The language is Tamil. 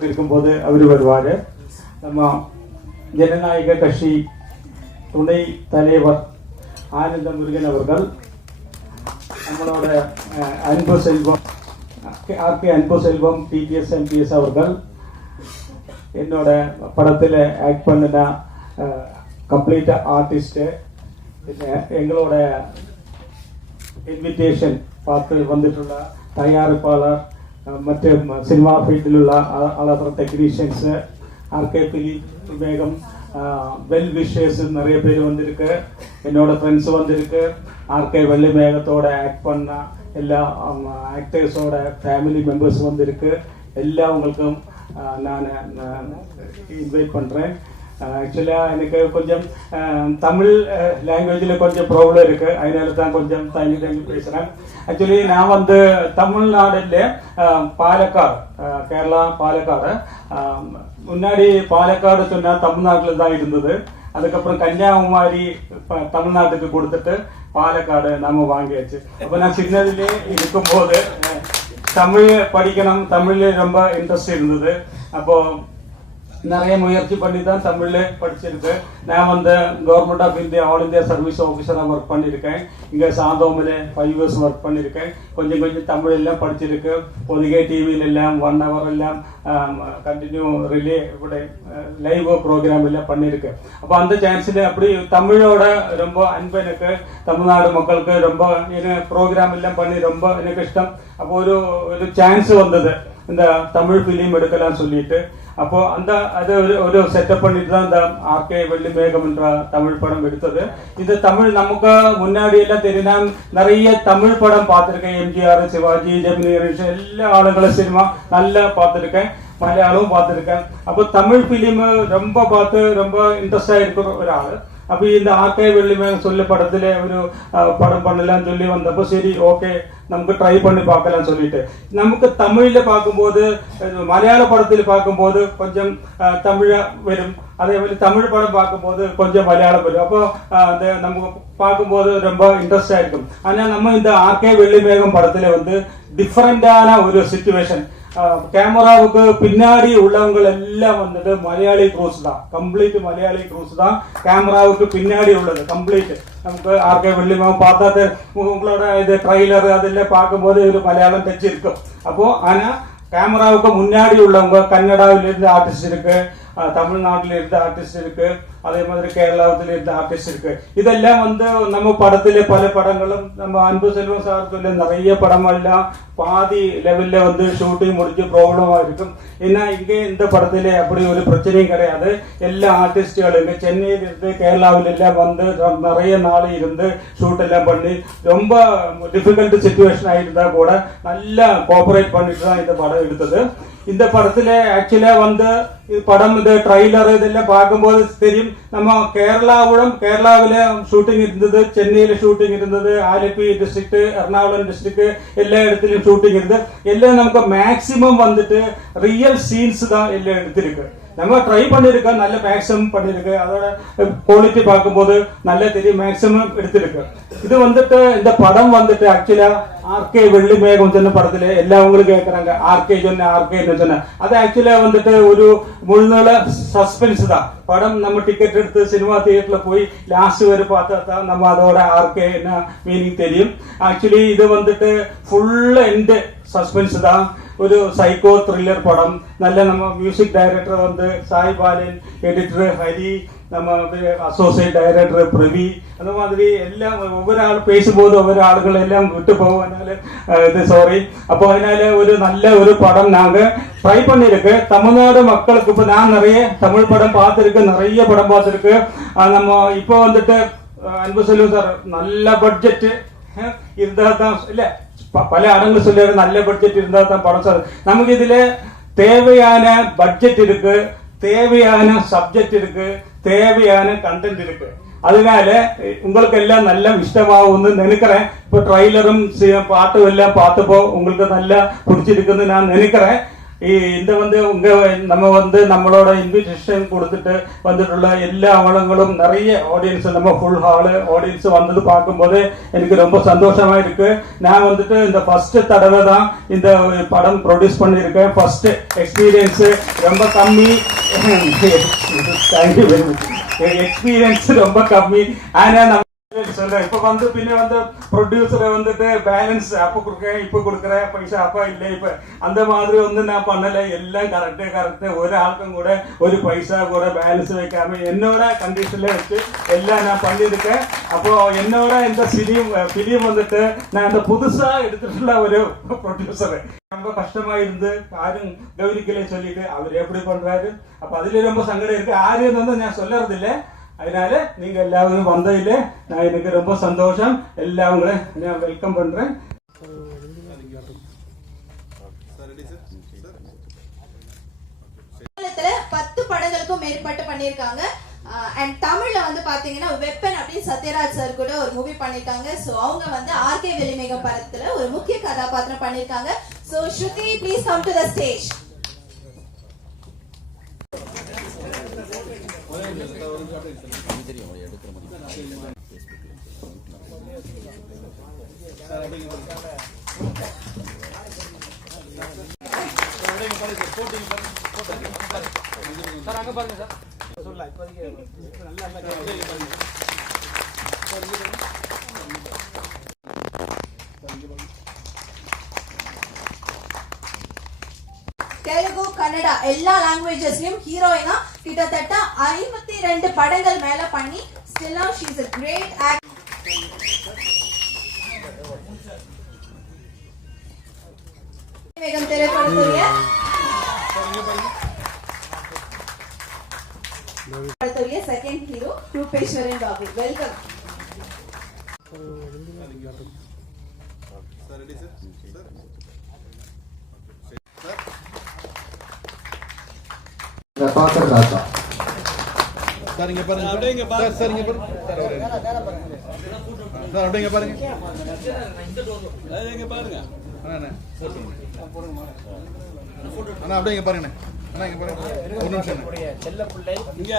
படத்துக்கு இருக்கும்போது அவர் வருவார். நம்ம ஜனநாயக கட்சி துணை தலைவர் ஆனந்த முருகன் அவர்கள், நம்மளோட அன்பு செல்வம் ஆர்கே அன்பு செல்வம் டிடிஎஸ் எம்பிஎஸ் அவர்கள், என்னோட படத்தில் ஆக்ட் பண்ணின கம்ப்ளீட் ஆர்டிஸ்ட்டு, எங்களோட இன்விடேஷன் பார்த்து வந்துட்டுள்ள தயாரிப்பாளர் மற்றும் சினிமா ஃபீல்டில் உள்ள அலற டெக்னீஷியன்ஸு, ஆர்கே பிலிப் வேகம் வெல் விஷஸ் நிறைய பேர் வந்திருக்கு, என்னோட ஃப்ரெண்ட்ஸ் வந்திருக்கு, ஆர்கே வெள்ளி மேகத்தோட ஆக்ட் பண்ண எல்லா ஆக்டர்ஸோட ஃபேமிலி மெம்பர்ஸ் வந்திருக்கு. எல்லாவங்களுக்கும் நான் இன்வைட் பண்ணுறேன். ஆக்சுவலாக எனக்கு கொஞ்சம் தமிழ் லாங்குவேஜில் கொஞ்சம் ப்ராப்ளம் இருக்குது, அதனால தான் கொஞ்சம் தங்கி பேசுகிறேன். ஆக்சுவலி நான் வந்து தமிழ்நாடுல பாலக்காடு, கேரளா பாலக்காடு, முன்னாடி பாலக்காடு சொன்னால் தமிழ்நாட்டில் தான் இருந்தது. அதுக்கப்புறம் கன்னியாகுமரி தமிழ்நாட்டுக்கு கொடுத்துட்டு பாலக்காடு நம்ம வாங்கியாச்சு. அப்போ நான் சின்னதிலே இருக்கும்போது தமிழ் படிக்கணும், தமிழில் ரொம்ப இன்ட்ரெஸ்ட் இருந்தது. அப்போ நிறைய முயற்சி பண்ணி தான் தமிழில் படிச்சிருக்கு. நான் வந்து government of India all India service ஆஃபீஸராக ஒர்க் பண்ணியிருக்கேன். இங்கே சாந்தோமில் 5 years ஒர்க் பண்ணியிருக்கேன். கொஞ்சம் தமிழ் எல்லாம் படிச்சிருக்கு. பொதுகை டிவியிலெல்லாம் 1 hour எல்லாம் கண்டினியூ ரிலே ഇവിടെ லைவ் ப்ரோக்ராம் எல்லாம் பண்ணியிருக்கேன். அப்போ அந்த சான்ஸில் அப்படி தமிழோட ரொம்ப அன்பு எனக்கு, தமிழ்நாடு மக்களுக்கு ரொம்ப ப்ரோக்ராம் எல்லாம் பண்ணி ரொம்ப எனக்கு இஷ்டம். அப்போ ஒரு சான்ஸ் வந்தது இந்த தமிழ் ஃபிலிம் எடுக்கலாம்னு சொல்லிட்டு. அப்போ அது ஒரு செட்டப் பண்ணிட்டு தான் இந்த ஆர்கே வெள்ளி மேகம் என்ற தமிழ் படம் எடுத்தது. இந்த தமிழ் நமக்கு முன்னாடி எல்லாம் தெரியும், நிறைய தமிழ் படம் பார்த்துருக்கேன். எம்ஜிஆர், சிவாஜி, ஜெமினி கணேசன் எல்லா ஆளுங்களும் சினிமா நல்லா பார்த்துருக்கேன், மலையாளமும் பார்த்துருக்கேன். அப்போ தமிழ் ஃபிலிம் ரொம்ப பார்த்து ரொம்ப இன்ட்ரெஸ்டாக இருக்கிற ஒரு ஆள். அப்போ இந்த ஆர்கே வெள்ளி மேகம் சொல்ல படத்தில் ஒரு படம் பண்ணலாம்னு சொல்லி வந்தப்போ சரி ஓகே നമുക്ക് ട്രൈ பண்ணி பார்க்கலாம் சொல்லிட்டு, നമുക്ക് തമിഴിൽ பார்க்கும்போது മലയാള പടത്തിൽ பார்க்கும்போது கொஞ்சம் തമിഴ് വരും, അതേപോലെ തമിഴ് படம் பார்க்கும்போது கொஞ்சம் மலையாளம் வரும். அப்போ நமக்கு பார்க்கும்போது ரொம்ப இன்ட்ரெஸ்ட் ஆயிருக்கும். ஆனால் நம்ம இந்த ஆர்கே வெள்ளி மேகம் படத்தில் வந்து டிஃப்ரெண்டான ஒரு சிச்சுவேஷன். கேமராவுக்கு பின்னாடி உள்ளவங்க எல்லாம் வந்துட்டு மலையாளி க்ரூஸ் தான், கம்ப்ளீட் மலையாளி க்ரூஸ் தான் கேமராவுக்கு பின்னாடி உள்ளது கம்ப்ளீட். നമുക്ക് ആർക്കെ വെള്ളി மேகம் பார்த்தாத உங்களோட இது ட்ரைலர் அதெல்லாம் பார்க்கும்போது ஒரு மலையாளம் டச் இருக்கும். அப்போ ஆனா கேமராவுக்கு முன்னாடி உள்ளவங்க கன்னடாவிலிருந்து ஆர்டிஸ்ட் இருக்கு, தமிழ்நாட்டில இருந்து ஆர்டிஸ்ட் இருக்கு, அதே மாதிரி கேரளாவில இருந்து ஆர்டிஸ்ட் இருக்கு. இதெல்லாம் வந்து நம்ம படத்திலே பல படங்களும் நம்ம அன்பு செல்வம் சார் சொல்ல நிறைய படமெல்லாம் பாதி லெவல்ல வந்து ஷூட்டிங் முடிஞ்சு ப்ராப்ளமா இருக்கும். ஏன்னா இங்கே இந்த படத்திலே அப்படி ஒரு பிரச்சனையும் கிடையாது. எல்லா ஆர்டிஸ்டுகளும் சென்னையில இருந்து கேரளாவில எல்லாம் வந்து நிறைய நாள் இருந்து ஷூட் எல்லாம் பண்ணி ரொம்ப டிஃபிகல்ட் சிச்சுவேஷன் ஆயிருந்தா கூட நல்லா கோஆபரேட் பண்ணிட்டு தான் இந்த படம் எடுத்தது. இந்த படத்துல ஆக்சுவலா வந்து படம் இந்த ட்ரைலர் இதெல்லாம் பார்க்கும்போது தெரியும், நம்ம കേരളാവിലെ ഷൂട്ടിംഗ് ഇരുന്നത്, ചെന്നൈയിലെ ഷൂട്ടിംഗ് ഇരുന്നത്, ആലപ്പി ഡിസ്ട്രിക്ട്, എറണാകുളം ഡിസ്ട്രിക്ട് എല്ലായിടത്തിലും ഷൂട്ടിംഗ് ഇരുന്നത്. എല്ലാം നമുക്ക് മാക്സിമം വന്നിട്ട് റിയൽ സീൻസ് தான் எல்லாம் எடுத்திருக்கு. நம்ம ட்ரை பண்ணிருக்க, நல்ல மேக்ஸிமம் பண்ணிருக்கு. அதோட குவாலிட்டி பார்க்கும்போது நல்ல தெரியும், மேக்ஸிமம் எடுத்திருக்கு. இது வந்துட்டு இந்த படம் வந்துட்டு ஆக்சுவலா ஆர்கே வெள்ளி மேகம் சொன்ன படத்துல எல்லாவங்களும் கேட்கறாங்க ஆர்கே சொன்ன அது ஆக்சுவலா வந்துட்டு ஒரு முழுநீள சஸ்பென்ஸ் தான் படம். நம்ம டிக்கெட் எடுத்து சினிமா தியேட்டர்ல போய் லாஸ்ட் வரை பார்த்தா தான் நம்ம அதோட ஆர்கே என்ன மீனிங் தெரியும். ஆக்சுவலி இது வந்துட்டு ஃபுல் எண்ட் സസ്പെൻസ് தான், ഒരു സൈക്കോ ത്രില്ലർ പടം. നല്ല നമ്മ മ്യൂസിക് ഡയറക്ടർ വന്ന് സായി ബാലൻ, എഡിറ്റർ ഹരി, நம்ம அசோசியேட் டைரக்டர் பிரவி, அந்த மாதிரி எல்லாம் ஒவ்வொரு ஆள் பேசும்போது ஒவ்வொரு ஆளுகள் எல்லாம் விட்டு போவோம். அதனால இது சாரி. அப்போ அதனால ஒரு நல்ல ஒரு படம் நாங்க ட்ரை பண்ணிருக்கு. தமிழ்நாடு மக்களுக்கு இப்போ நான் நிறைய தமிழ் படம் பார்த்துருக்கு, நிறைய படம் பார்த்துருக்கு. நம்ம இப்போ வந்துட்டு அன்பு செல்வம் சார் நல்ல பட்ஜெட் இருந்தா தான் இல்ல, பல இடங்கள் சொல்லியாரு நல்ல பட்ஜெட் இருந்தா தான் படம் சார். நமக்கு இதுல தேவையான பட்ஜெட் இருக்கு, தேவையான சப்ஜெக்ட் இருக்கு, தேவையான கண்டென்ட் இருக்கு. அதனால உங்களுக்கு எல்லாம் நல்ல இஷ்டமாகும்னு நினைக்கிறேன். இப்போ ட்ரைலரும் பாட்டும் எல்லாம் பார்த்தப்போ உங்களுக்கு நல்லா பிடிச்சிருக்குன்னு நான் நினைக்கிறேன். இந்த நம்ம நம்மளோட இன்விடேஷன் கொடுத்துட்டு வந்துட்டுள்ள எல்லா அவலங்களும் நிறைய ஆடியன்ஸ் நம்ம ஃபுல் ஹாலு ஆடியன்ஸ் வந்தது பார்க்கும்போது எனக்கு ரொம்ப சந்தோஷமா இருக்கு. நான் இந்த ஃபர்ஸ்ட் தடவை தான் இந்த படம் ப்ரொடியூஸ் பண்ணியிருக்கேன். ஃபர்ஸ்ட் எக்ஸ்பீரியன்ஸ் ரொம்ப கம்மி. Thank you very much. எக்ஸ்பீரியன்ஸ் ரொம்ப கம்மி. ஆனா நம்ம சொல்றேன் இப்ப பின்ன ப்ரொடியூசரை பேலன்ஸ் அப்ப கொடுக்குறேன் இப்ப கொடுக்குறேன் பைசா அப்ப இல்லை இப்ப அந்த மாதிரி நான் பண்ணல. எல்லாம் கரெக்ட் ஒரு ஆளுக்கும் கூட ஒரு பைசா கூட பேலன்ஸ் வைக்காம என்னோட கண்டிஷன்ல வச்சு எல்லாம் நான் பண்ணிருக்கேன். அப்போ என்னோட இந்த பிலிம் நான் அந்த புதுசா எடுத்துட்டுள்ள ஒரு ப்ரொடியூசர் ரொம்ப கஷ்டமா இருந்து யாரும் கவனிக்கல சொல்லிட்டு அவர் எப்படி பண்றாரு. அப்ப அதுல ரொம்ப சங்கடம் இருக்கு. யாரையும் நான் சொல்லறது இல்லை. அதனால நீங்க எல்லாரும் வந்ததிலே நான் எனக்கு ரொம்ப சந்தோஷம். எல்லாரும் நான் வெல்கம் பண்றேன். பத்து படங்களுக்கும் மேற்பட்டு பண்ணிருக்காங்க. அண்ட் தமிழ்ல பாத்தீங்கன்னா வெப்பன் அப்படின்னு சத்யராஜ் சார் கூட ஒரு மூவி பண்ணிருக்காங்க. சோ அவங்க ஆர்கே வெளிமேகம் படத்துல ஒரு முக்கிய கதாபாத்திரம் பண்ணிருக்காங்க. So Shruti, please come to the stage. Telugu, Kannada எல்லா லாங்குவேஜஸ்லயும் ஹீரோயினா கிட்டத்தட்ட 52 படங்கள் மேல பண்ணி still now she is a great actor. வேகம் திரைப்படத்துடைய second hero Rubeswaran Babu. Welcome. Sir இங்க பாருங்க. அப்படியே பாருங்க. சார் இங்க பாருங்க. சார் அப்படியே பாருங்க. இங்க பாருங்க. அண்ணா அண்ணா அப்படியே பாருங்க. அண்ணா இங்க பாருங்க. ஒரு நிமிஷம். செல்ல பிள்ளை இங்க